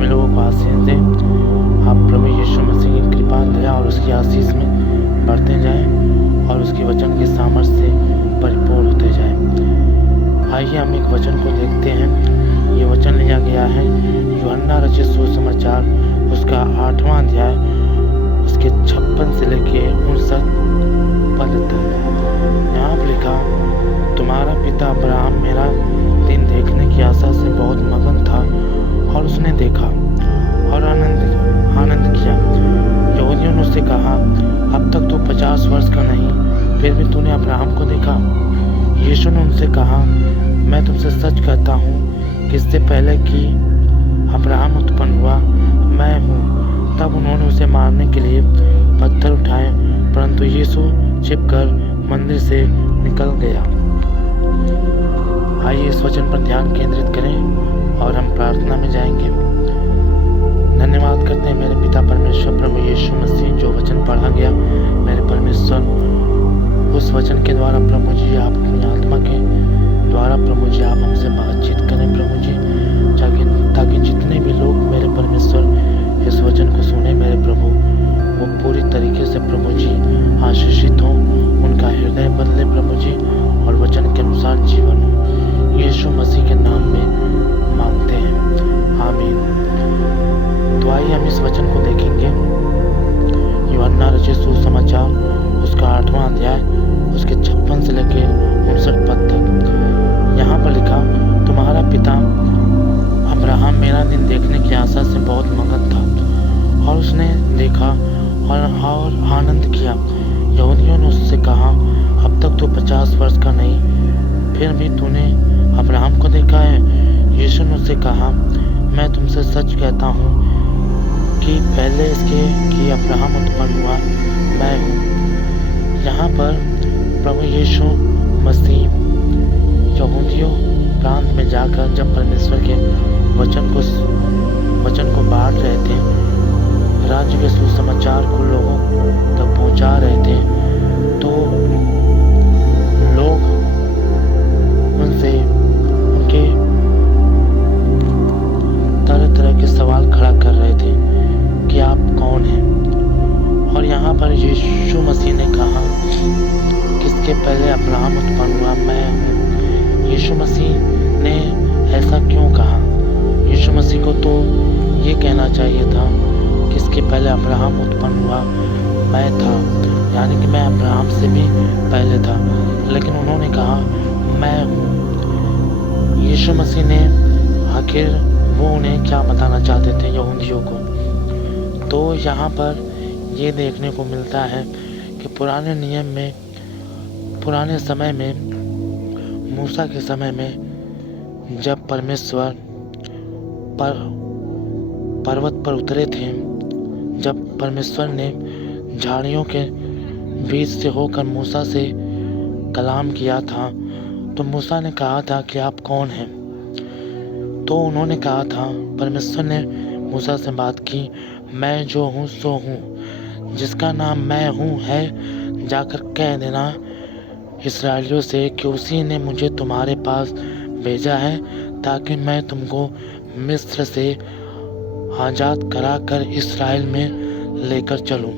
सभी लोगों को आशीष दें। आप प्रभु यीशु मसीह की कृपा, दया और उसकी आशीष में बढ़ते जाएं और उसके वचन के सामर्थ्य से परिपूर्ण होते जाएं। आइए हम एक वचन को देखते हैं। ये वचन लिया गया है यूहन्ना रचित सुसमाचार उसका 8वां अध्याय उसके 56 से लेके 59 पद तक। यहाँ पर लिखा, तुम्हारा पिता अब्राहम मेरा दिन देखने की आशा से बहुत मगन था और उसने देखा और आनंद किया। यहूदियों ने उससे कहा, अब तक तो 50 वर्ष का नहीं, फिर भी तूने अब्राहम को देखा। यीशु ने उनसे कहा, मैं तुमसे सच कहता हूँ कि इससे पहले कि अब्राहम उत्पन्न हुआ मैं हूँ। तब उन्होंने उसे मारने के लिए पत्थर उठाए, परंतु यीशु छिपकर मंदिर से निकल गया। आइए इस वचन पर ध्यान केंद्रित करें और हम प्रार्थना में जाएंगे। धन्यवाद करते हैं मेरे पिता परमेश्वर प्रभु यीशु मसीह, जो वचन पढ़ा गया मेरे परमेश्वर, उस वचन के द्वारा प्रभु जी आप अपनी आत्मा के द्वारा प्रभु जी आप हमसे बातचीत करें प्रभु जी, ताकि जितने भी लोग मेरे परमेश्वर इस वचन को सुने मेरे प्रभु, वो पूरी तरीके से प्रभु जी आशीषित हों, उनका हृदय बदले प्रभु जी और वचन के अनुसार जीवन हो। यीशु मसीह के नाम में मांगते हैं, आमीन। तो आइए हम इस वचन को देखेंगे। यूहन्ना रचित सुसमाचार उसका 8वां अध्याय उसके 56 से लेकर 59 पद तक। यहाँ पर लिखा, तुम्हारा पिता अब्राहम मेरा दिन देखने की आशा से बहुत मगन था और उसने देखा और आनंद किया। यहूदियों ने उससे कहा, अब तक तो 50 वर्ष का नहीं, फिर भी तूने अब्राहम को देखा है। यीशु ने उससे कहा, मैं तुमसे सच कहता हूँ कि पहले इसके कि अब्राहम उत्पन्न हुआ मैं हूँ। यहाँ पर प्रभु यीशु मसीह यहूदियों प्रांत में जाकर जब परमेश्वर के वचन को बांट रहे थे, राज्य के सुसमाचार को लोगों तक पहुंचा रहे थे, तो लोग उनसे उनके तरह तरह के सवाल खड़ा कर रहे थे कि आप कौन हैं। और यहाँ पर यीशु मसीह ने कहा, किसके पहले अब्राहम उत्पन्न हुआ मैं हूँ। यीशु मसीह ने ऐसा क्यों कहा? यीशु मसीह को तो ये कहना चाहिए था, किसके पहले अब्राहम उत्पन्न हुआ मैं था, यानी कि मैं अब्राहम से भी पहले था, लेकिन उन्होंने कहा मैं हूँ। यीशु मसीह ने आखिर वो उन्हें क्या बताना चाहते थे यहूदियों को? तो यहाँ पर ये देखने को मिलता है कि पुराने समय में मूसा के समय में जब परमेश्वर पर्वत पर उतरे थे, जब परमेश्वर ने झाड़ियों के बीच से होकर मूसा से कलाम किया था, तो मूसा ने कहा था कि आप कौन हैं? तो उन्होंने कहा था, परमेश्वर ने मूसा से बात की, मैं जो हूँ सो हूँ, जिसका नाम मैं हूँ है, जाकर कह देना इस्राएलियों से कि उसी ने मुझे तुम्हारे पास भेजा है, ताकि मैं तुमको मिस्र से आज़ाद कराकर इस्राएल में लेकर चलूं।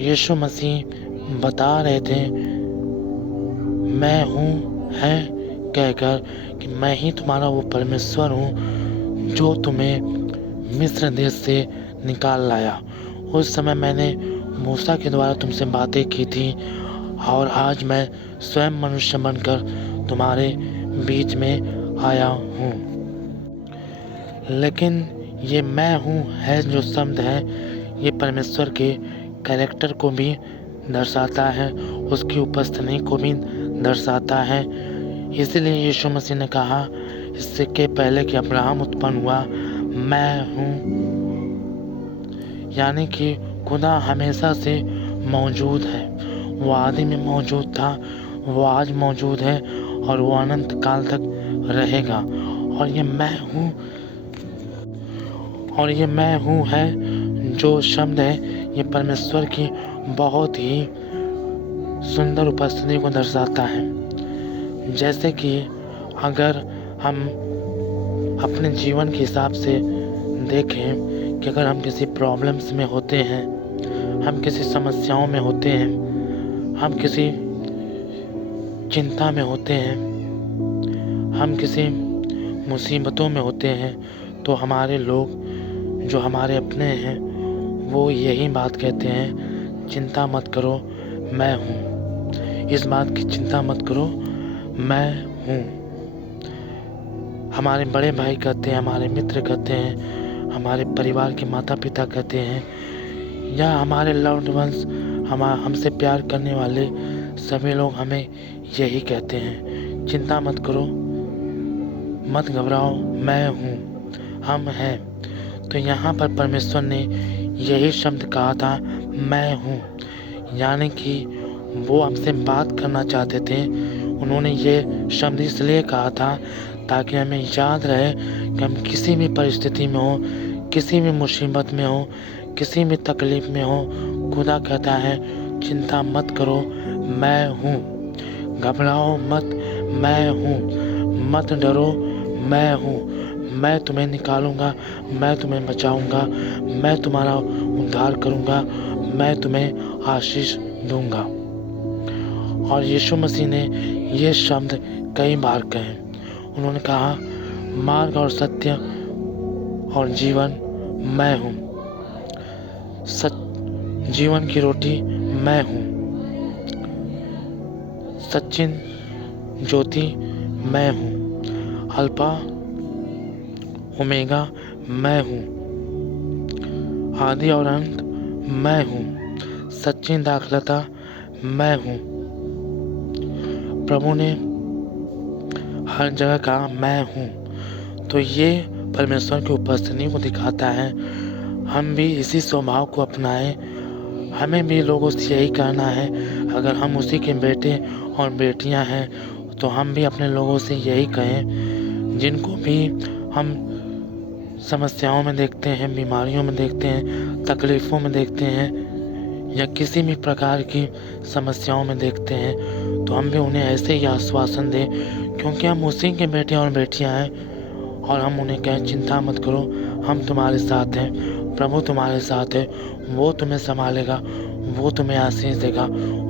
यीशु मसीह बता रहे थे, मैं हूँ है कहकर कि मैं ही तुम्हारा वो परमेश्वर हूँ जो तुम्हें मिस्र देश से निकाल लाया। उस समय मैंने मूसा के द्वारा तुमसे बातें की थी और आज मैं स्वयं मनुष्य बनकर तुम्हारे बीच में आया हूँ। लेकिन ये मैं हूँ है जो शब्द है, ये परमेश्वर के कैरेक्टर को भी दर्शाता है, उसकी उपस्थिति को भी दर्शाता है। इसलिए यीशु मसीह ने कहा, इससे के पहले कि अब्राहम उत्पन्न हुआ मैं हूँ, यानी कि खुदा हमेशा से मौजूद है। वो आदि में मौजूद था, वो आज मौजूद है और वो अनंत काल तक रहेगा। और ये मैं हूँ है जो शब्द है, ये परमेश्वर की बहुत ही सुंदर उपस्थिति को दर्शाता है। जैसे कि अगर हम अपने जीवन के हिसाब से देखें कि अगर हम किसी प्रॉब्लम्स में होते हैं, हम किसी समस्याओं में होते हैं, हम किसी चिंता में होते हैं, हम किसी मुसीबतों में होते हैं, तो हमारे लोग जो हमारे अपने हैं वो यही बात कहते हैं, चिंता मत करो मैं हूँ, इस बात की चिंता मत करो मैं हूँ। हमारे बड़े भाई कहते हैं, हमारे मित्र कहते हैं, हमारे परिवार के माता पिता कहते हैं, या हमारे लव्ड वंस हमसे प्यार करने वाले सभी लोग हमें यही कहते हैं, चिंता मत करो, मत घबराओ, मैं हूँ, हम हैं। तो यहाँ पर परमेश्वर ने यही शब्द कहा था, मैं हूँ, यानी कि वो हमसे बात करना चाहते थे। उन्होंने ये शब्द इसलिए कहा था ताकि हमें याद रहे कि हम किसी भी परिस्थिति में हो, किसी भी मुसीबत में हो, किसी भी तकलीफ में हो, खुदा कहता है चिंता मत करो मैं हूँ, घबराओ मत मैं हूँ, मत डरो मैं हूँ, मैं तुम्हें निकालूंगा, मैं तुम्हें बचाऊंगा, मैं तुम्हारा उद्धार करूंगा, मैं तुम्हें आशीष दूंगा। और यीशु मसीह ने ये शब्द कई बार कहे। उन्होंने कहा मार्ग और सत्य और जीवन मैं हूँ, जीवन की रोटी मैं हूँ, सच्ची ज्योति मैं हूँ, अल्फा ओमेगा मैं हूँ, आदि और अंत मैं हूँ, सच्ची दाखलता मैं हूँ। प्रभु ने हर जगह कहा मैं हूँ। तो ये परमेश्वर की उपस्थिति को दिखाता है। हम भी इसी स्वभाव को अपनाएं। हमें भी लोगों से यही कहना है, अगर हम उसी के बेटे और बेटियां हैं तो हम भी अपने लोगों से यही कहें, जिनको भी हम समस्याओं में देखते हैं, बीमारियों में देखते हैं, तकलीफ़ों में देखते हैं, या किसी भी प्रकार की समस्याओं में देखते हैं, तो हम भी उन्हें ऐसे ही आश्वासन दें, क्योंकि हम उसी के बेटे और बेटियां हैं। और हम उन्हें कहें चिंता मत करो, हम तुम्हारे साथ हैं, प्रभु तुम्हारे साथ है, वो तुम्हें संभालेगा, वो तुम्हें आशीष देगा।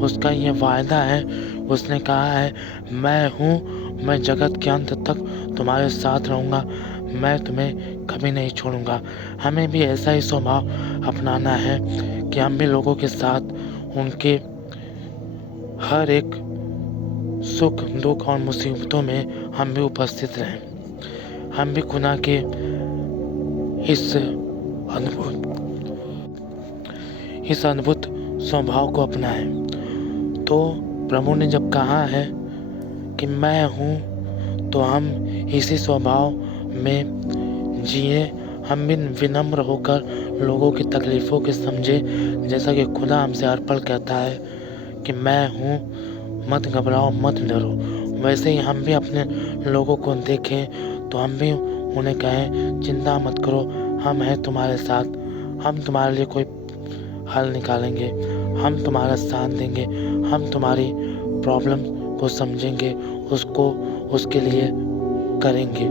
उसका ये वायदा है, उसने कहा है मैं हूँ, मैं जगत के अंत तक तुम्हारे साथ रहूँगा, मैं तुम्हें कभी नहीं छोड़ूंगा। हमें भी ऐसा ही स्वभाव अपनाना है कि हम भी लोगों के साथ उनके हर एक सुख दुख और मुसीबतों में हम भी उपस्थित रहें। हम भी खुदा के इस अद्भुत स्वभाव को अपनाएं। तो प्रभु ने जब कहा है कि मैं हूँ, तो हम इसी स्वभाव में जिए, हम भी विनम्र होकर लोगों की तकलीफ़ों के समझे, जैसा कि खुदा हमसे हर पल कहता है कि मैं हूँ, मत घबराओ मत डरो। वैसे ही हम भी अपने लोगों को देखें तो हम भी उन्हें कहें चिंता मत करो, हम हैं तुम्हारे साथ, हम तुम्हारे लिए कोई हल निकालेंगे, हम तुम्हारा साथ देंगे, हम तुम्हारी प्रॉब्लम को समझेंगे, उसको उसके लिए करेंगे।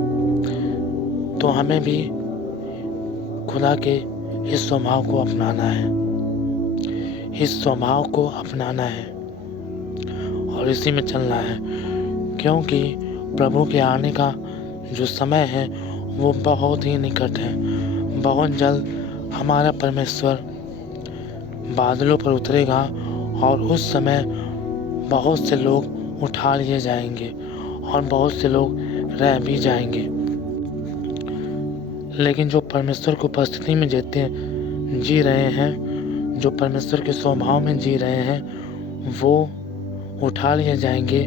तो हमें भी खुदा के इस स्वभाव को अपनाना है, इस स्वभाव को अपनाना है और इसी में चलना है, क्योंकि प्रभु के आने का जो समय है वो बहुत ही निकट है। बहुत जल्द हमारा परमेश्वर बादलों पर उतरेगा और उस समय बहुत से लोग उठा लिए जाएंगे और बहुत से लोग रह भी जाएंगे। लेकिन जो परमेश्वर की उपस्थिति में जी रहे हैं, जो परमेश्वर के स्वभाव में जी रहे हैं, वो उठा लिए जाएंगे।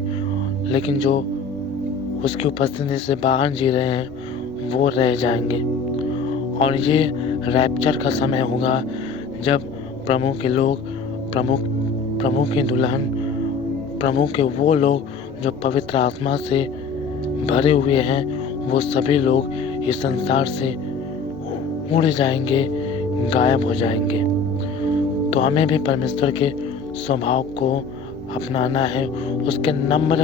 लेकिन जो उसकी उपस्थिति से बाहर जी रहे हैं वो रह जाएंगे। और ये रैप्चर का समय होगा, जब प्रभु के लोग, प्रभु के दुल्हन, प्रभु के वो लोग जो पवित्र आत्मा से भरे हुए हैं, वो सभी लोग इस संसार से उड़ जाएंगे, गायब हो जाएंगे। तो हमें भी परमेश्वर के स्वभाव को अपनाना है, उसके नम्र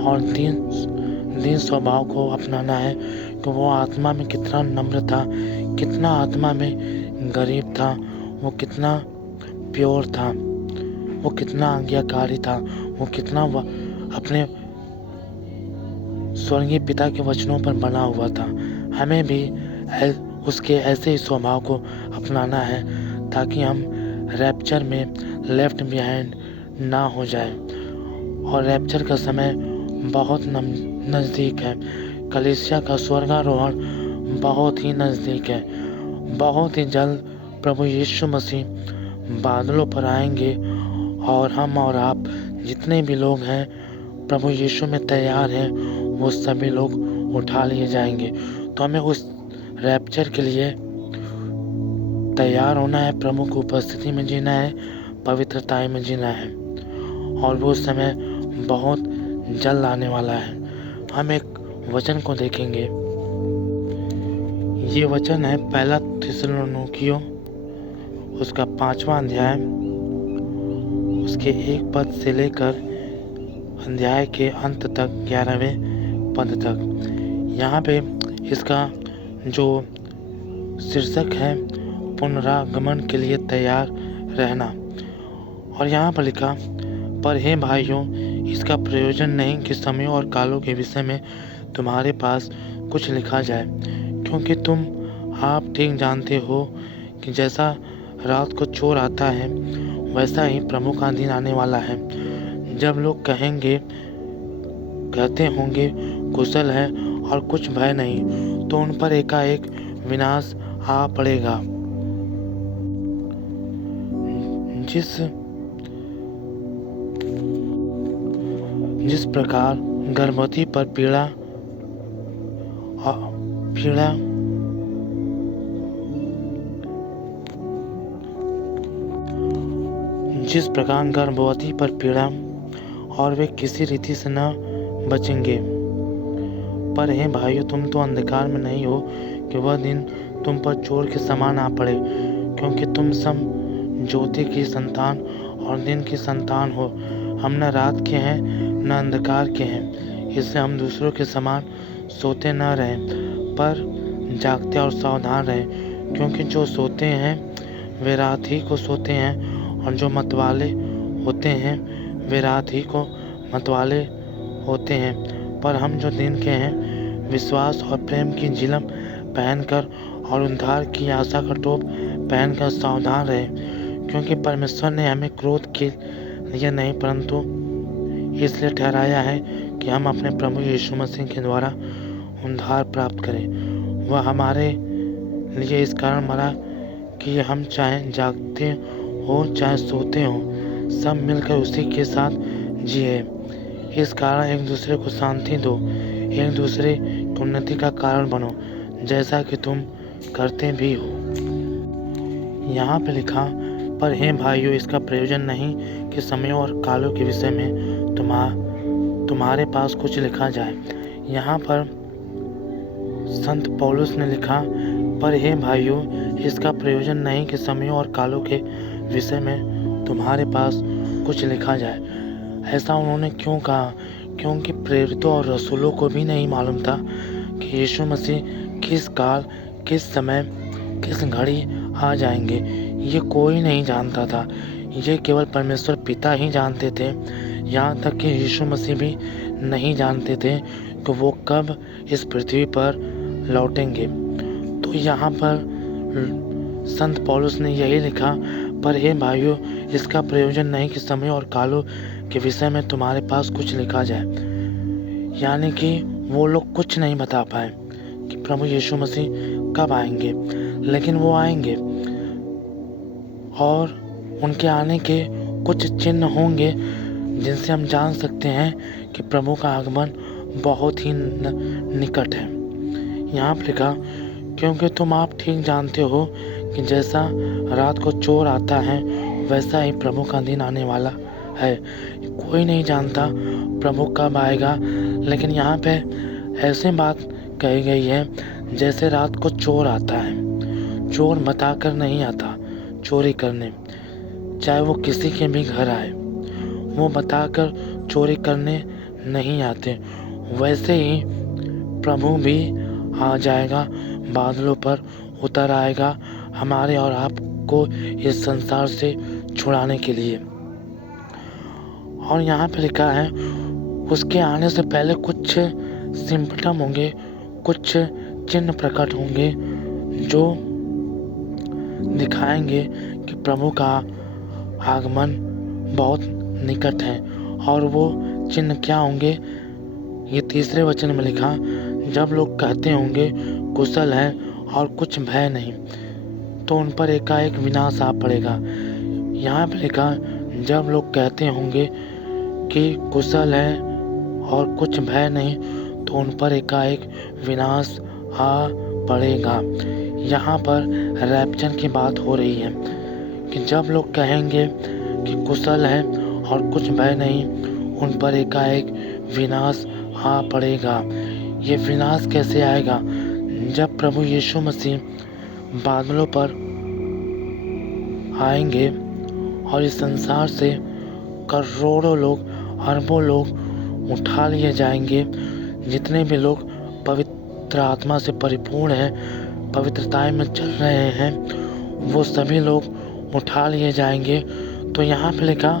और दीन स्वभाव को अपनाना है कि वो आत्मा में कितना नम्र था, कितना आत्मा में गरीब था, वो कितना प्योर था, वो कितना आज्ञाकारी था, वो कितना अपने स्वर्गीय पिता के वचनों पर बना हुआ था। हमें भी उसके ऐसे ही स्वभाव को अपनाना है ताकि हम रैप्चर में लेफ्ट बिहाइंड ना हो जाए। और रैप्चर का समय बहुत नज़दीक है। कलीसिया का स्वर्गारोहण बहुत ही नज़दीक है। बहुत ही जल्द प्रभु यीशु मसीह बादलों पर आएंगे और हम और आप जितने भी लोग हैं प्रभु यीशु में तैयार हैं, वो सभी लोग उठा लिए जाएंगे। तो हमें उस रैप्चर के लिए तैयार होना है, प्रभु की उपस्थिति में जीना है, पवित्रता में जीना है, और वो समय बहुत जल्द आने वाला है। हम एक वचन को देखेंगे। ये वचन है पहला थिस्सलुनीकियों उसका 5वां अध्याय, उसके 1 पद से लेकर अध्याय के अंत तक 11वें पद तक। यहाँ पे इसका जो शीर्षक है पुनरागमन के लिए तैयार रहना। और यहाँ पर लिखा, पर हे भाइयों, इसका प्रयोजन नहीं कि समयों और कालों के विषय में तुम्हारे पास कुछ लिखा जाए, क्योंकि आप ठीक जानते हो कि जैसा रात को चोर आता है वैसा ही प्रभु का दिन आने वाला है। जब लोग कहते होंगे कुशल है और कुछ भय नहीं, तो उन पर एकाएक विनाश आ पड़ेगा। जिस प्रकार गर्भवती पर पीड़ा और वे किसी रीति से न बचेंगे। पर हे भाइयों, तुम तो अंधकार में नहीं हो कि वह दिन तुम पर चोर के समान आ पड़े, क्योंकि तुम सब ज्योति की संतान और दिन की संतान हो। हम न रात के हैं न अंधकार के हैं, इसलिए हम दूसरों के समान सोते न रहें, पर जागते और सावधान रहें। क्योंकि जो सोते हैं वे रात ही को सोते हैं, और जो मतवाले होते हैं वे रात ही को मतवाले होते हैं। पर हम जो दिन के हैं विश्वास और प्रेम की झिलम पहनकर और उद्धार की आशा का टोप पहनकर सावधान रहे, क्योंकि परमेश्वर ने हमें क्रोध के लिए नहीं परंतु इसलिए ठहराया है कि हम अपने प्रभु यीशु मसीह के द्वारा उद्धार प्राप्त करें। वह हमारे लिए इस कारण मरा कि हम चाहे जागते हो चाहे सोते हो, सब मिलकर उसी के साथ जिए। इस कारण एक दूसरे को शांति दो, एक दूसरे की उन्नति का कारण बनो, जैसा कि तुम करते भी हो। यहाँ पे लिखा, पर हे भाइयों, इसका प्रयोजन नहीं कि समयों और कालों के विषय में तुम्हारे पास कुछ लिखा जाए। यहाँ पर संत पौलुस ने लिखा, पर हे भाइयों, इसका प्रयोजन नहीं कि समयों और कालों के विषय में तुम्हारे पास कुछ लिखा जाए। ऐसा उन्होंने क्यों कहा? क्योंकि प्रेरितों और रसूलों को भी नहीं मालूम था कि यीशु मसीह किस काल, किस समय, किस घड़ी आ जाएंगे। ये कोई नहीं जानता था, ये केवल परमेश्वर पिता ही जानते थे। यहाँ तक कि यीशु मसीह भी नहीं जानते थे कि वो कब इस पृथ्वी पर लौटेंगे। तो यहाँ पर संत पौलुस ने यही लिखा, पर हे भाइयों, इसका प्रयोजन नहीं कि समय और कालों के विषय में तुम्हारे पास कुछ लिखा जाए। यानी कि वो लोग कुछ नहीं बता पाए कि प्रभु यीशु मसीह कब आएंगे, लेकिन वो आएंगे और उनके आने के कुछ चिन्ह होंगे जिनसे हम जान सकते हैं कि प्रभु का आगमन बहुत ही निकट है। यहाँ पर लिखा, क्योंकि आप ठीक जानते हो कि जैसा रात को चोर आता है वैसा ही प्रभु का दिन आने वाला है। कोई नहीं जानता प्रभु कब आएगा, लेकिन यहाँ पे ऐसे बात कही गई है जैसे रात को चोर आता है। चोर बताकर नहीं आता चोरी करने, चाहे वो किसी के भी घर आए, वो बताकर चोरी करने नहीं आते। वैसे ही प्रभु भी आ जाएगा, बादलों पर उतर आएगा हमारे और आपको इस संसार से छुड़ाने के लिए। और यहाँ पे लिखा है उसके आने से पहले कुछ सिम्पटम होंगे, कुछ चिन्ह प्रकट होंगे जो दिखाएंगे कि प्रभु का आगमन बहुत निकट है। और वो चिन्ह क्या होंगे, ये 3 वचन में लिखा, जब लोग कहते होंगे कुशल है और कुछ भय नहीं, तो उन पर एकाएक विनाश आ पड़ेगा। यहाँ पे लिखा, जब लोग कहते होंगे कि कुशल है और कुछ भय नहीं, तो उन पर एकाएक विनाश आ पड़ेगा। यहाँ पर रैप्चर की बात हो रही है कि जब लोग कहेंगे कि कुशल है और कुछ भय नहीं, उन पर एकाएक विनाश आ पड़ेगा। ये विनाश कैसे आएगा? जब प्रभु यीशु मसीह बादलों पर आएंगे और इस संसार से करोड़ों लोग, अरबों लोग उठा लिए जाएंगे। जितने भी लोग पवित्र आत्मा से परिपूर्ण हैं, पवित्रताएं में चल रहे हैं, वो सभी लोग उठा लिए जाएंगे। तो यहाँ पे लिखा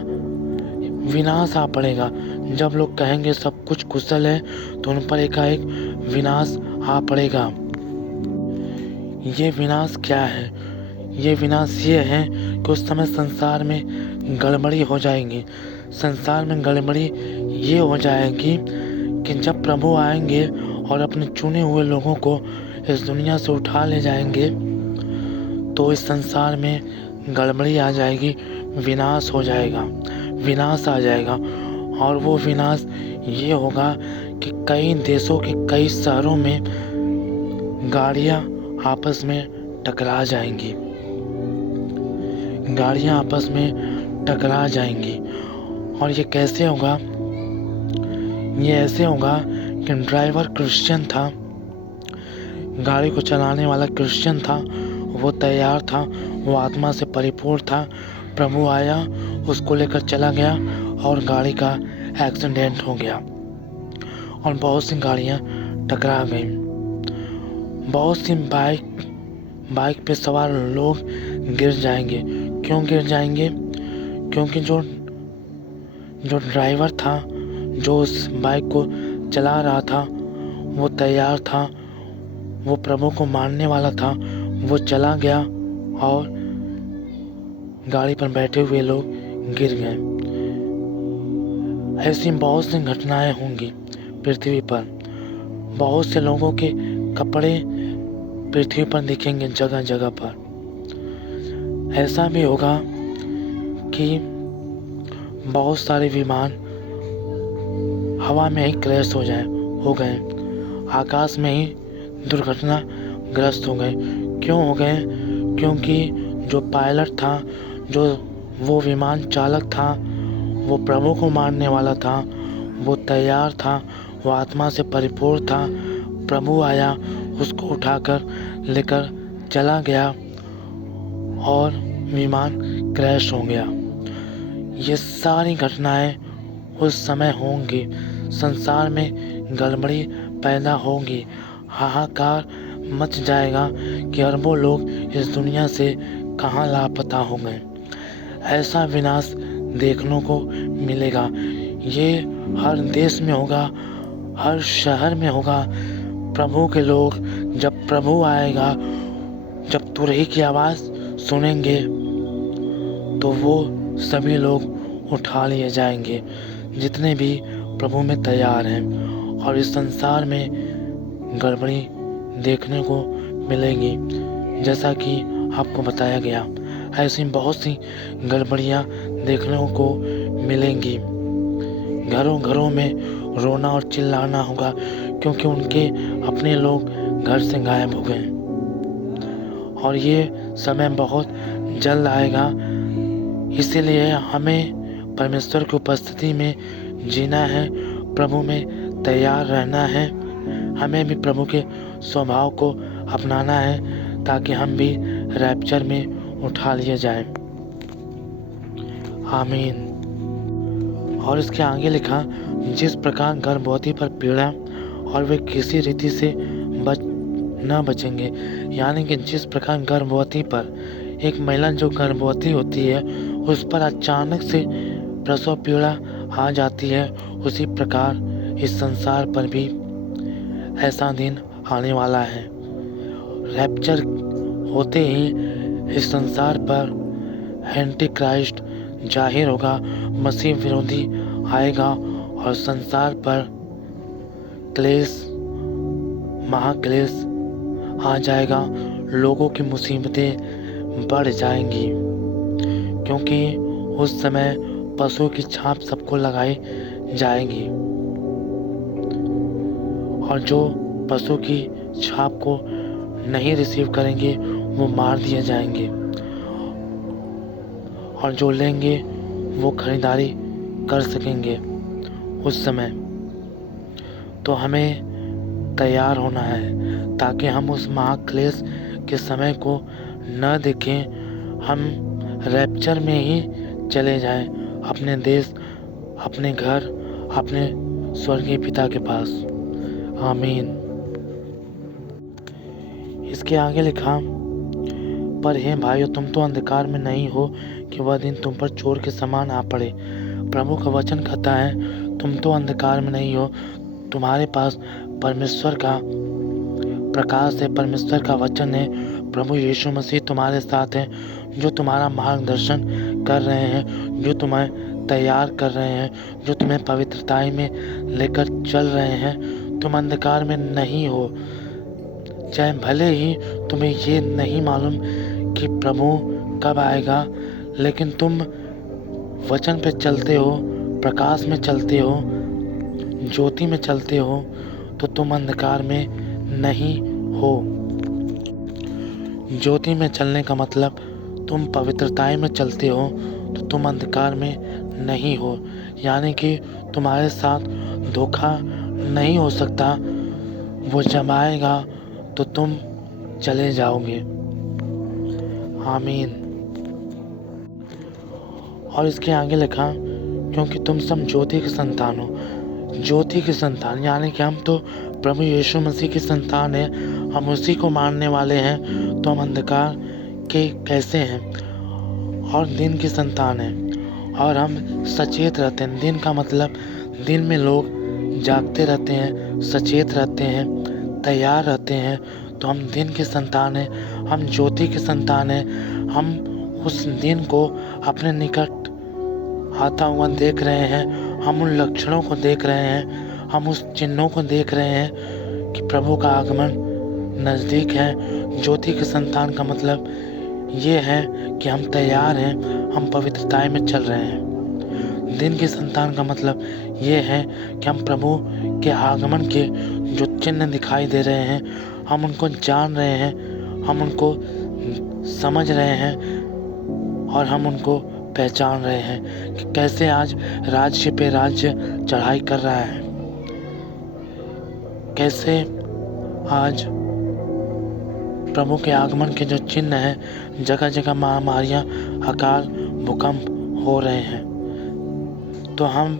विनाश आ पड़ेगा। जब लोग कहेंगे सब कुछ कुशल है, तो उन पर एकाएक विनाश आ पड़ेगा। ये विनाश क्या है? ये विनाश ये है कि उस समय संसार में गड़बड़ी हो जाएगी। संसार में गड़बड़ी ये हो जाएगी कि जब प्रभु आएंगे और अपने चुने हुए लोगों को इस दुनिया से उठा ले जाएंगे, तो इस संसार में गड़बड़ी आ जाएगी, विनाश हो जाएगा, विनाश आ जाएगा। और वो विनाश ये होगा कि कई देशों के कई शहरों में गाड़ियाँ आपस में टकरा जाएंगी, गाड़ियाँ आपस में टकरा जाएंगी। और ये कैसे होगा? ये ऐसे होगा कि ड्राइवर क्रिश्चियन था, गाड़ी को चलाने वाला क्रिश्चियन था, वो तैयार था, वो आत्मा से परिपूर्ण था। प्रभु आया, उसको लेकर चला गया और गाड़ी का एक्सीडेंट हो गया और बहुत सी गाड़ियाँ टकरा गईं। बहुत सी बाइक पे सवार लोग गिर जाएंगे। क्यों गिर जाएंगे? क्योंकि जो ड्राइवर था, जो उस बाइक को चला रहा था, वो तैयार था, वो प्रभु को मानने वाला था, वो चला गया और गाड़ी पर बैठे हुए लोग गिर गए। ऐसी बहुत सी घटनाएं होंगी पृथ्वी पर। बहुत से लोगों के कपड़े पृथ्वी पर दिखेंगे जगह जगह पर। ऐसा भी होगा कि बहुत सारे विमान हवा में ही क्रैश हो गए, आकाश में ही दुर्घटनाग्रस्त हो गए। क्यों हो गए? क्योंकि जो पायलट था, जो वो विमान चालक था, वो प्रभु को मानने वाला था, वो तैयार था, वो आत्मा से परिपूर्ण था। प्रभु आया, उसको उठाकर लेकर चला गया और विमान क्रैश हो गया। ये सारी घटनाएं उस समय होंगी। संसार में गड़बड़ी पैदा होगी, हाहाकार मच जाएगा कि अरबों लोग इस दुनिया से कहाँ लापता हो गए। ऐसा विनाश देखने को मिलेगा। ये हर देश में होगा, हर शहर में होगा। प्रभु के लोग, जब प्रभु आएगा, जब तुरही की आवाज़ सुनेंगे, तो वो सभी लोग उठा लिए जाएंगे, जितने भी प्रभु में तैयार हैं। और इस संसार में गड़बड़ी देखने को मिलेगी, जैसा कि आपको बताया गया। ऐसी बहुत सी गड़बड़ियाँ देखने को मिलेंगी। घरों घरों में रोना और चिल्लाना होगा, क्योंकि उनके अपने लोग घर से गायब हो गए। और ये समय बहुत जल्द आएगा। इसीलिए हमें परमेश्वर की उपस्थिति में जीना है, प्रभु में तैयार रहना है। हमें भी प्रभु के स्वभाव को अपनाना है, ताकि हम भी रैप्चर में उठा लिए जाएं। आमीन। और इसके आगे लिखा, जिस प्रकार गर्भवती पर पीड़ा और वे किसी रीति से न बचेंगे, यानी कि जिस प्रकार गर्भवती पर, एक महिला जो गर्भवती होती है उस पर अचानक से प्रसव पीड़ा आ जाती है, उसी प्रकार इस संसार पर भी ऐसा दिन आने वाला है। रैप्चर होते ही इस संसार पर एंटी क्राइस्ट जाहिर होगा, मसीह विरोधी आएगा और संसार पर क्लेश, महाक्लेश आ जाएगा। लोगों की मुसीबतें बढ़ जाएंगी, क्योंकि उस समय पशु की छाप सबको लगाई जाएगी और जो पशु की छाप को नहीं रिसीव करेंगे वो मार दिए जाएंगे और जो लेंगे वो खरीदारी कर सकेंगे उस समय। तो हमें तैयार होना है ताकि हम उस महाक्लेश के समय को न देखें, हम रैप्चर में ही चले जाएं अपने देश, अपने घर, अपने स्वर्गीय पिता के पास। आमीन। इसके आगे लिखा, पर हे भाइयों, तुम तो अंधकार में नहीं हो कि वह दिन तुम पर चोर के समान आ पड़े। प्रभु का वचन कहता है, तुम तो अंधकार में नहीं हो, तुम्हारे पास परमेश्वर का प्रकाश है, परमेश्वर का वचन है। प्रभु यीशु मसीह तुम्हारे साथ है, जो तुम्हारा मार्गदर्शन कर रहे हैं, जो तुम्हें तैयार कर रहे हैं, जो तुम्हें पवित्रताई में लेकर चल रहे हैं। तुम अंधकार में नहीं हो, चाहे भले ही तुम्हें ये नहीं मालूम कि प्रभु कब आएगा, लेकिन तुम वचन पे चलते हो, प्रकाश में चलते हो, ज्योति में चलते हो, तो तुम अंधकार में नहीं हो। ज्योति में चलने का मतलब तुम पवित्रताई में चलते हो, तो तुम अंधकार में नहीं हो, यानी कि तुम्हारे साथ धोखा नहीं हो सकता। वो जब आएगा तो तुम चले जाओगे। आमीन। और इसके आगे लिखा, क्योंकि तुम सब ज्योति के संतान हो। ज्योति के संतान यानी कि हम तो प्रभु यीशु मसीह की संतान है, हम उसी को मानने वाले हैं, तो हम अंधकार के कैसे हैं और दिन की संतान हैं और हम सचेत रहते हैं। दिन का मतलब दिन में लोग जागते रहते हैं, सचेत रहते हैं, तैयार रहते हैं, तो हम दिन के संतान हैं, हम ज्योति के संतान हैं। हम उस दिन को अपने निकट आता हुआ देख रहे हैं, हम उन लक्षणों को देख रहे हैं, हम उस चिन्हों को देख रहे हैं कि प्रभु का आगमन नज़दीक है। ज्योति के संतान का मतलब ये है कि हम तैयार हैं, हम पवित्रताई में चल रहे हैं। दिन के संतान का मतलब ये है कि हम प्रभु के आगमन के जो चिन्ह दिखाई दे रहे हैं, हम उनको जान रहे हैं, हम उनको समझ रहे हैं और हम उनको पहचान रहे हैं कि कैसे आज राज्य पे राज्य चढ़ाई कर रहा है, कैसे आज प्रभु के आगमन के जो चिन्ह हैं, जगह जगह महामारियाँ, अकाल, भूकंप हो रहे हैं। तो हम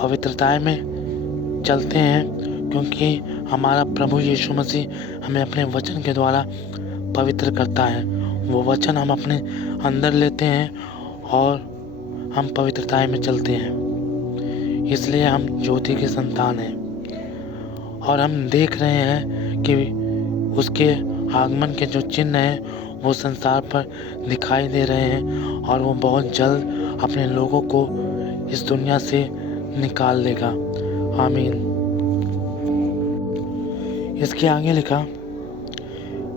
पवित्रताई में चलते हैं क्योंकि हमारा प्रभु यीशु मसीह हमें अपने वचन के द्वारा पवित्र करता है। वो वचन हम अपने अंदर लेते हैं और हम पवित्रताई में चलते हैं। इसलिए हम ज्योति के संतान हैं और हम देख रहे हैं कि उसके आगमन के जो चिन्ह हैं वो संसार पर दिखाई दे रहे हैं और वो बहुत जल्द अपने लोगों को इस दुनिया से निकाल लेगा। आमीन। इसके आगे लिखा,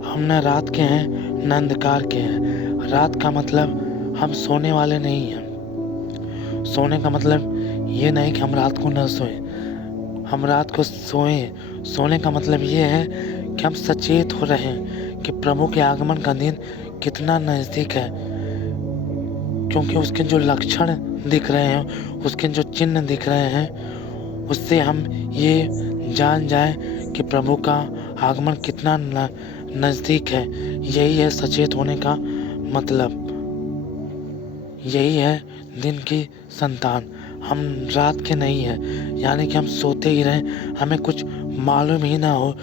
हम न रात के हैं न अंधकार के हैं। रात का मतलब हम सोने वाले नहीं हैं। सोने का मतलब ये नहीं कि हम रात को न सोएं, हम रात को सोएं। सोने का मतलब ये है कि हम सचेत हो रहे हैं कि प्रभु के आगमन का दिन कितना नज़दीक है, क्योंकि उसके जो लक्षण दिख रहे हैं, उसके जो चिन्ह दिख रहे हैं, उससे हम ये जान जाएं कि प्रभु का आगमन कितना नज़दीक है। यही है सचेत होने का मतलब, यही है दिन की संतान। हम रात के नहीं हैं, यानी कि हम सोते ही रहें, हमें कुछ मालूम ही ना हो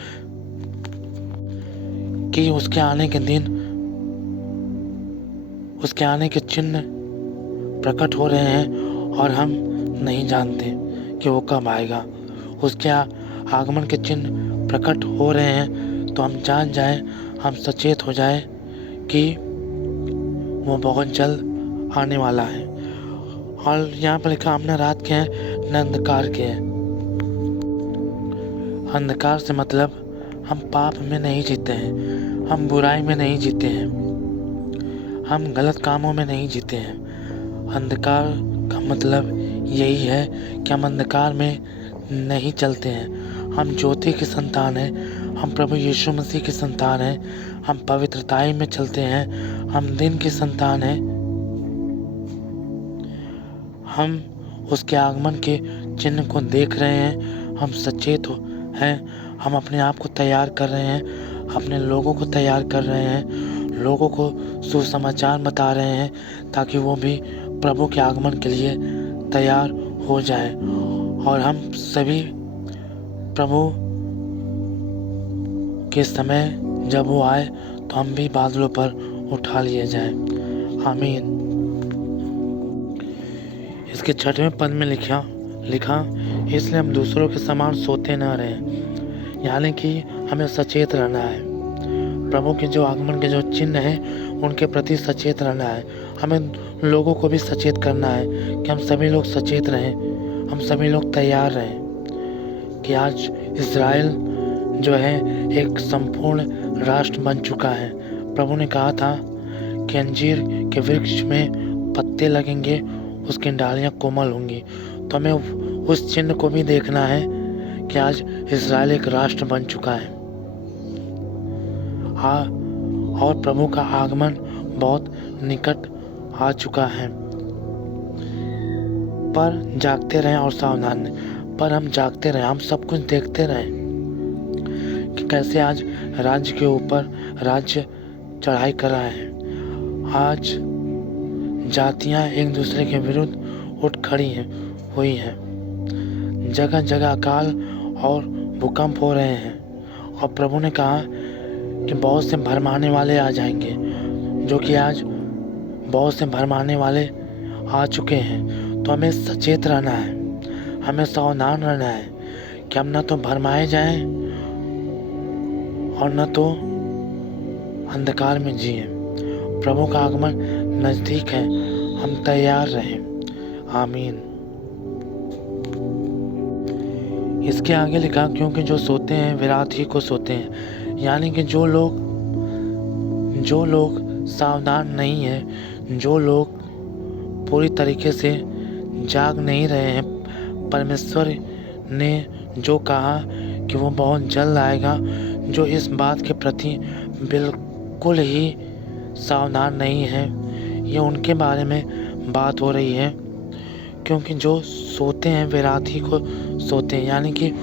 कि उसके आने के दिन, उसके आने के चिन्ह प्रकट हो रहे हैं और हम नहीं जानते कि वो कब आएगा। उसके आगमन के चिन्ह प्रकट हो रहे हैं तो हम जान जाएं, हम सचेत हो जाएं कि वो बहुत जल्द आने वाला है। और यहाँ पर लिखा, हम न रात के हैं न अंधकार के हैं। अंधकार से मतलब हम पाप में नहीं जीते हैं, हम बुराई में नहीं जीते हैं, हम गलत कामों में नहीं जीते हैं। अंधकार का मतलब यही है कि हम अंधकार में नहीं चलते हैं, हम ज्योति की संतान हैं, हम प्रभु यीशु मसीह की संतान हैं, हम पवित्रताई में चलते हैं, हम दिन की संतान हैं, हम उसके आगमन के चिन्ह को देख रहे हैं, हम सचेत हैं, हम अपने आप को तैयार कर रहे हैं, अपने लोगों को तैयार कर रहे हैं, लोगों को सुसमाचार बता रहे हैं ताकि वो भी प्रभु के आगमन के लिए तैयार हो जाए और हम सभी प्रभु के समय जब वो आए तो हम भी बादलों पर उठा लिए जाएं। आमीन। इसके 6वें पद में लिखा, इसलिए हम दूसरों के समान सोते न रहें, यानी कि हमें सचेत रहना है। प्रभु के जो आगमन के जो चिन्ह हैं उनके प्रति सचेत रहना है। हमें लोगों को भी सचेत करना है कि हम सभी लोग सचेत रहें, हम सभी लोग तैयार रहें कि आज इज़राइल जो है एक संपूर्ण राष्ट्र बन चुका है। प्रभु ने कहा था कि अंजीर के वृक्ष में पत्ते लगेंगे, उसकी डालियाँ कोमल होंगी। तो हमें उस चिन्ह को भी देखना है कि आज इज़राइल एक राष्ट्र बन चुका है। हाँ, और प्रभु का आगमन बहुत निकट आ चुका है। पर जागते रहें और सावधान रहें। पर हम जागते रहें, हम सब कुछ देखते रहें कि कैसे आज राज्य के ऊपर राज्य चढ़ाई कर रहा है। आज जातियां एक दूसरे के विरुद्ध उठ खड़ी हुई हैं। जगह जगह अकाल और भूकंप हो रहे हैं और प्रभु ने कहा कि बहुत से भरमाने वाले आ जाएंगे, जो कि आज बहुत से भरमाने वाले आ चुके हैं। तो हमें सचेत रहना है, हमें सावधान रहना है कि हम न तो भरमाए जाएं और न तो अंधकार में जिए। प्रभु का आगमन नज़दीक है, हम तैयार रहें। आमीन। इसके आगे लिखा, क्योंकि जो सोते हैं वे रात ही को सोते हैं, यानी कि जो लोग सावधान नहीं है, जो लोग पूरी तरीके से जाग नहीं रहे हैं। परमेश्वर ने जो कहा कि वो बहुत जल्द आएगा, जो इस बात के प्रति बिल्कुल ही सावधान नहीं है, ये उनके बारे में बात हो रही है। क्योंकि जो सोते हैं वे रात ही को सोते हैं, यानी कि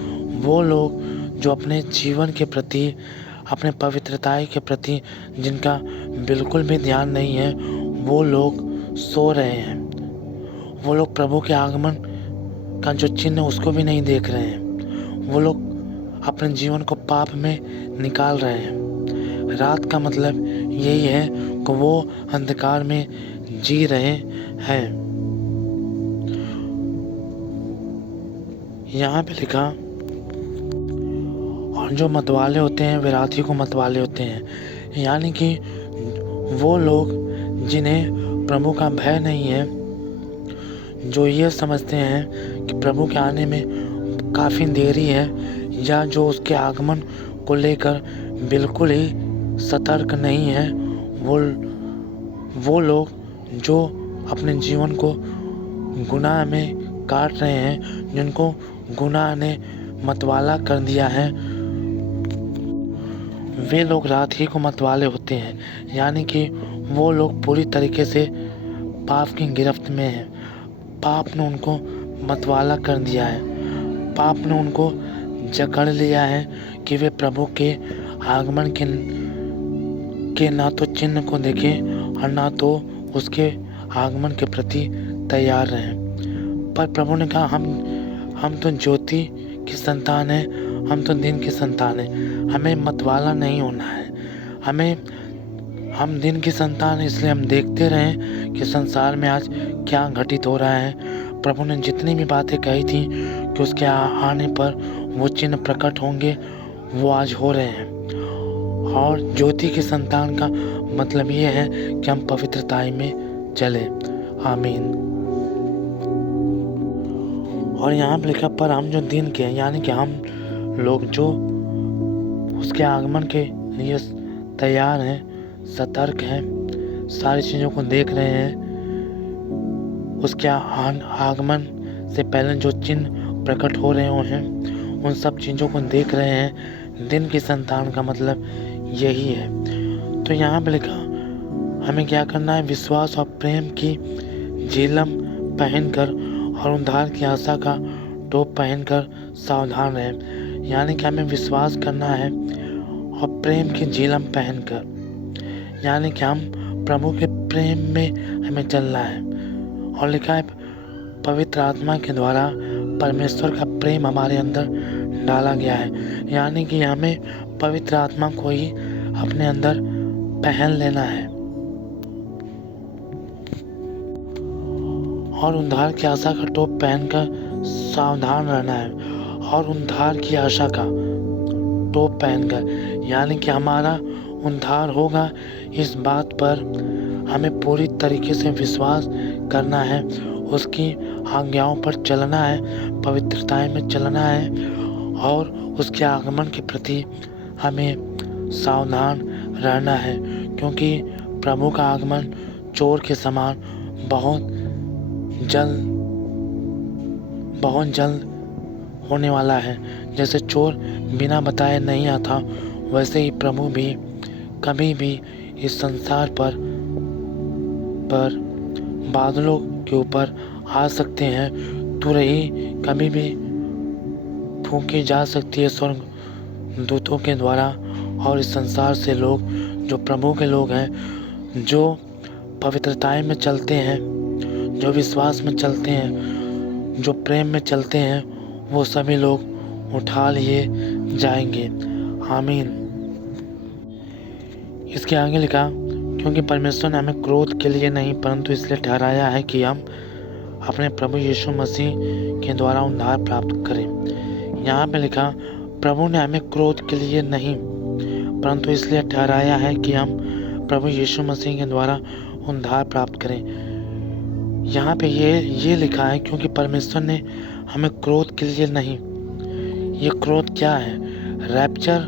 वो लोग जो अपने जीवन के प्रति, अपने पवित्रताई के प्रति जिनका बिल्कुल भी ध्यान नहीं है, वो लोग सो रहे हैं। वो लोग प्रभु के आगमन का जो चिन्ह उसको भी नहीं देख रहे हैं। वो लोग अपने जीवन को पाप में निकाल रहे हैं। रात का मतलब यही है कि वो अंधकार में जी रहे हैं। यहाँ पे लिखा, और जो मतवाले होते हैं वे रात ही को मतवाले होते हैं, यानी कि वो लोग जिन्हें प्रभु का भय नहीं है, जो ये समझते हैं कि प्रभु के आने में काफ़ी देरी है, या जो उसके आगमन को लेकर बिल्कुल ही सतर्क नहीं है, वो लोग जो अपने जीवन को गुनाह में काट रहे हैं, जिनको गुनाह ने मतवाला कर दिया है, वे लोग रात ही को मतवाले होते हैं। यानी कि वो लोग पूरी तरीके से पाप की गिरफ्त में हैं। पाप ने उनको मतवाला कर दिया है, पाप ने उनको जकड़ लिया है कि वे प्रभु के आगमन के ना तो चिन्ह को देखें और ना तो उसके आगमन के प्रति तैयार रहें। पर प्रभु ने कहा हम तो ज्योति की संतान हैं, हम तो दिन की संतान हैं, हमें मतवाला नहीं होना है। हम दिन की संतान हैं, इसलिए हम देखते रहें कि संसार में आज क्या घटित हो रहा है। प्रभु ने जितनी भी बातें कही थी कि उसके आने पर वो चिन्ह प्रकट होंगे, वो आज हो रहे हैं। और ज्योति की संतान का मतलब ये है कि हम पवित्रताई में चले। आमीन। और यहाँ पे लिखा, पर हम जो दिन के, यानी कि हम लोग जो उसके आगमन के लिए तैयार हैं, सतर्क हैं, सारी चीज़ों को देख रहे हैं, उसके आगमन से पहले जो चिन्ह प्रकट हो रहे हैं उन सब चीज़ों को देख रहे हैं। दिन की संतान का मतलब यही है। तो यहाँ पे लिखा, हमें क्या करना है? विश्वास और प्रेम की झिलम पहनकर और उद्धार की आशा का टोप पहनकर सावधान रहें। यानी कि हमें विश्वास करना है और प्रेम की झिलम पहनकर, यानी कि हम प्रभु के प्रेम में हमें चलना है। और लिखा है, पवित्र आत्मा के द्वारा परमेश्वर का प्रेम हमारे अंदर डाला गया है। यानी कि हमें पवित्र आत्मा को ही अपने अंदर पहन लेना है और उद्धार की आशा का टोप पहनकर सावधान रहना है। और उद्धार की आशा का टोप पहनकर, यानी कि हमारा उद्धार होगा, इस बात पर हमें पूरी तरीके से विश्वास करना है, उसकी आज्ञाओं पर चलना है, पवित्रताएं में चलना है और उसके आगमन के प्रति हमें सावधान रहना है। क्योंकि प्रभु का आगमन चोर के समान बहुत जल्द होने वाला है। जैसे चोर बिना बताए नहीं आता, वैसे ही प्रभु भी कभी भी इस संसार पर बादलों के ऊपर आ सकते हैं। तुरही कभी भी फूंकी जा सकती है स्वर्ग दूतों के द्वारा, और इस संसार से लोग जो प्रभु के लोग हैं, जो पवित्रताएं में चलते हैं, जो विश्वास में चलते हैं, जो प्रेम में चलते हैं, वो सभी लोग उठा लिए जाएंगे। आमीन। इसके आगे लिखा, क्योंकि परमेश्वर ने हमें क्रोध के लिए नहीं परंतु इसलिए ठहराया है कि हम अपने प्रभु यीशु मसीह के द्वारा उद्धार प्राप्त करें। यहाँ पे लिखा, प्रभु ने हमें क्रोध के लिए नहीं परंतु इसलिए ठहराया है कि हम प्रभु यीशु मसीह के द्वारा उद्धार प्राप्त करें। यहाँ पे ये लिखा है, क्योंकि परमेश्वर ने हमें क्रोध के लिए नहीं। ये क्रोध क्या है? रैप्चर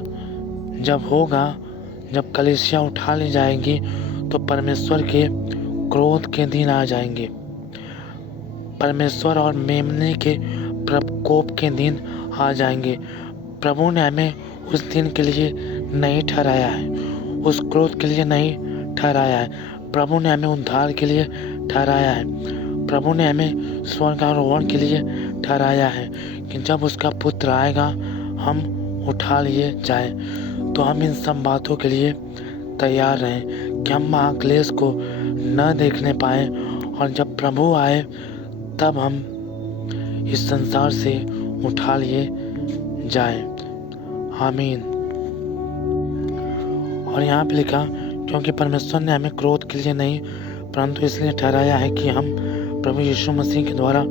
जब होगा, जब कलीसिया उठा ली जाएगी, तो परमेश्वर के क्रोध के दिन आ जाएंगे। परमेश्वर और मेमने के प्रकोप के दिन आ जाएंगे। प्रभु ने हमें उस दिन के लिए नहीं ठहराया है, उस क्रोध के लिए नहीं ठहराया है। प्रभु ने हमें उद्धार के लिए ठहराया है। प्रभु ने हमें स्वर्गारोहण के लिए ठहराया है कि जब उसका पुत्र आएगा हम उठा लिए जाए। तो हम इन सब बातों के लिए तैयार रहें कि हम महाक्लेश को न देखने पाए, और जब प्रभु आए तब हम इस संसार से उठा लिए जाए। आमीन। और यहाँ पे लिखा, क्योंकि परमेश्वर ने हमें क्रोध के लिए नहीं परंतु इसलिए ठहराया है कि हम प्रभु यीशु मसीह के द्वारा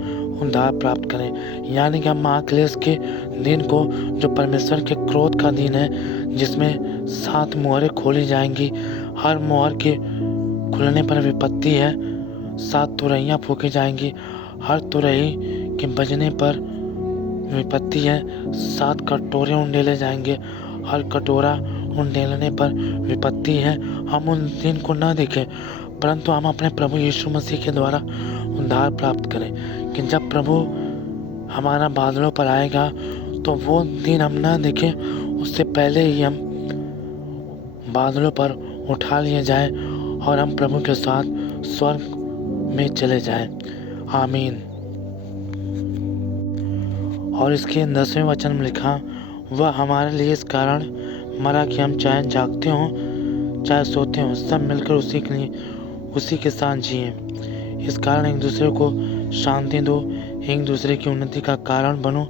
उद्धार प्राप्त करें। यानी कि हम महाक्लेश के दिन को, जो परमेश्वर के क्रोध का दिन है, जिसमें 7 मोहरें खोली जाएंगी, हर मोहर के खुलने पर विपत्ति है, 7 तुरहियां फूंकी जाएंगी, हर तुरही के बजने पर विपत्ति है, 7 कटोरे उंडेले जाएंगे, हर कटोरा उंडेलने पर विपत्ति है। हम उन दिन को न देखें परंतु हम अपने प्रभु यीशु मसीह के द्वारा उद्धार प्राप्त करें कि जब प्रभु हमारा बादलों पर आएगा तो वो दिन हम न देखें, उससे पहले ही हम बादलों पर उठा लिए जाए और हम प्रभु के साथ स्वर्ग में चले जाएं। आमीन। और इसके 10वें वचन में लिखा, वह हमारे लिए इस कारण मरा कि हम चाहे जागते हों चाहे सोते हों, सब मिलकर उसी के साथ जिए। इस कारण एक दूसरे को शांति दो, एक दूसरे की उन्नति का कारण बनो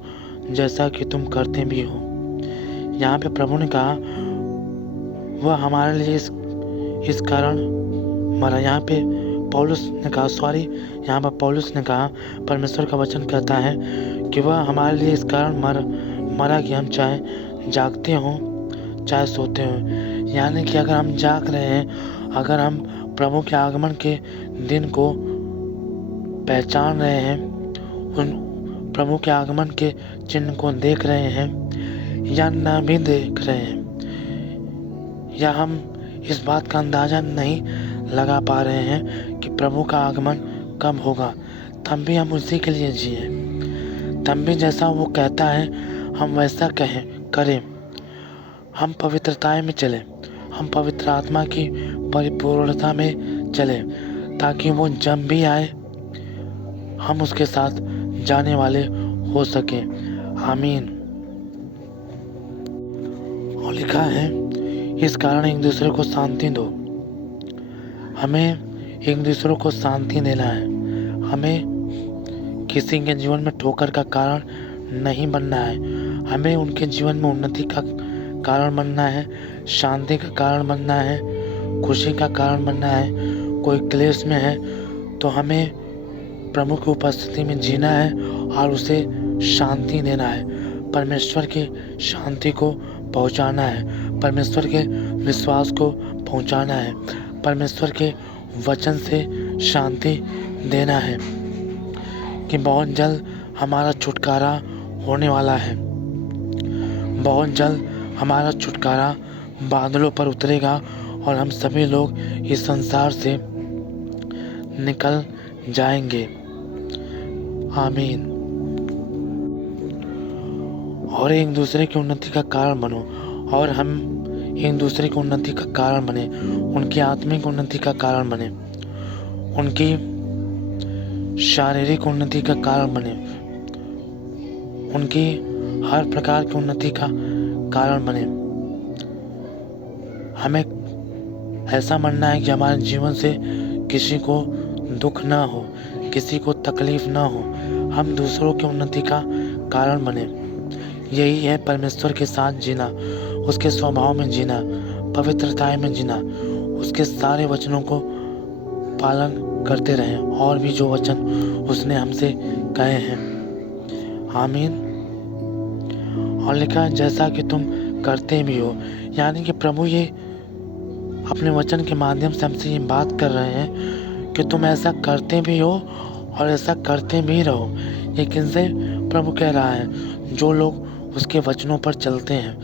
जैसा कि तुम करते भी हो। यहाँ पे प्रभु ने कहा वह हमारे लिए इस कारण मरा। यहाँ पे पौलुस ने कहा परमेश्वर का वचन कहता है कि वह हमारे लिए इस कारण मरा कि हम चाहे जागते हों चाहे सोते हों। यानी कि अगर हम जाग रहे हैं, अगर हम प्रभु के आगमन के दिन को पहचान रहे हैं, उन प्रभु के आगमन के चिन्ह को देख रहे हैं या न भी देख रहे हैं, या हम इस बात का अंदाज़ा नहीं लगा पा रहे हैं कि प्रभु का आगमन कब होगा, तब भी हम उसी के लिए जिए, तब भी जैसा वो कहता है हम वैसा करें। हम पवित्रताएं में चलें, हम पवित्र आत्मा की परिपूर्णता में चलें, ताकि वो जब भी आए हम उसके साथ जाने वाले हो सकें। आमीन। और लिखा है इस कारण एक दूसरे को शांति दो। हमें एक दूसरे को शांति देना है। हमें किसी के जीवन में ठोकर का कारण नहीं बनना है। हमें उनके जीवन में उन्नति का कारण बनना है, शांति का कारण बनना है, खुशी का कारण बनना है। कोई क्लेश में है तो हमें प्रभु की उपस्थिति में जीना है और उसे शांति देना है, परमेश्वर की शांति को पहुंचाना है, परमेश्वर के विश्वास को पहुंचाना है, परमेश्वर के वचन से शांति देना है कि बहुत जल्द हमारा छुटकारा होने वाला है। बहुत जल्द हमारा छुटकारा बादलों पर उतरेगा और हम सभी लोग इस संसार से निकल जाएंगे। आमीन। और एक दूसरे की उन्नति का कारण बनो, और हम एक दूसरे की उन्नति का कारण बने, उनकी आत्मिक उन्नति का कारण बने, उनकी शारीरिक उन्नति का कारण बने, उनकी हर प्रकार की उन्नति का कारण बने। हमें ऐसा मानना है कि हमारे जीवन से किसी को दुख ना हो, किसी को तकलीफ ना हो, हम दूसरों की उन्नति का कारण बने। यही है परमेश्वर के साथ जीना, उसके स्वभाव में जीना, पवित्रताएं में जीना, उसके सारे वचनों को पालन करते रहें और भी जो वचन उसने हमसे कहे हैं। आमीन। और लिखा है जैसा कि तुम करते भी हो, यानी कि प्रभु ये अपने वचन के माध्यम से हमसे ये बात कर रहे हैं कि तुम ऐसा करते भी हो और ऐसा करते भी रहो। ये किनसे प्रभु कह रहा है? जो लोग उसके वचनों पर चलते हैं,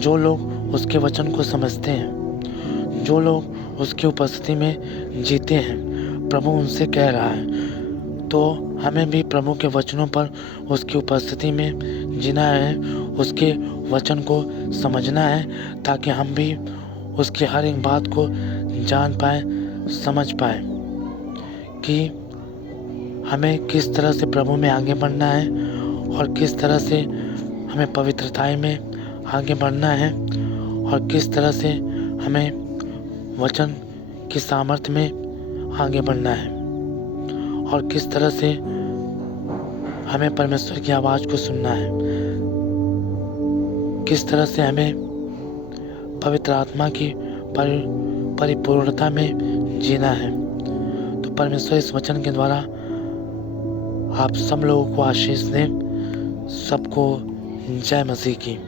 जो लोग उसके वचन को समझते हैं, जो लोग उसकी उपस्थिति में जीते हैं, प्रभु उनसे कह रहा है। तो हमें भी प्रभु के वचनों पर उसकी उपस्थिति में जीना है, उसके वचन को समझना है, ताकि हम भी उसकी हर एक बात को जान पाए, समझ पाए कि हमें किस तरह से प्रभु में आगे बढ़ना है और किस तरह से हमें पवित्रताएं में आगे बढ़ना है और किस तरह से हमें वचन की सामर्थ्य में आगे बढ़ना है और किस तरह से हमें परमेश्वर की आवाज़ को सुनना है, किस तरह से हमें पवित्र आत्मा की परिपूर्णता में जीना है। तो परमेश्वर इस वचन के द्वारा आप सब लोगों को आशीष दें। सबको जय मसीह की।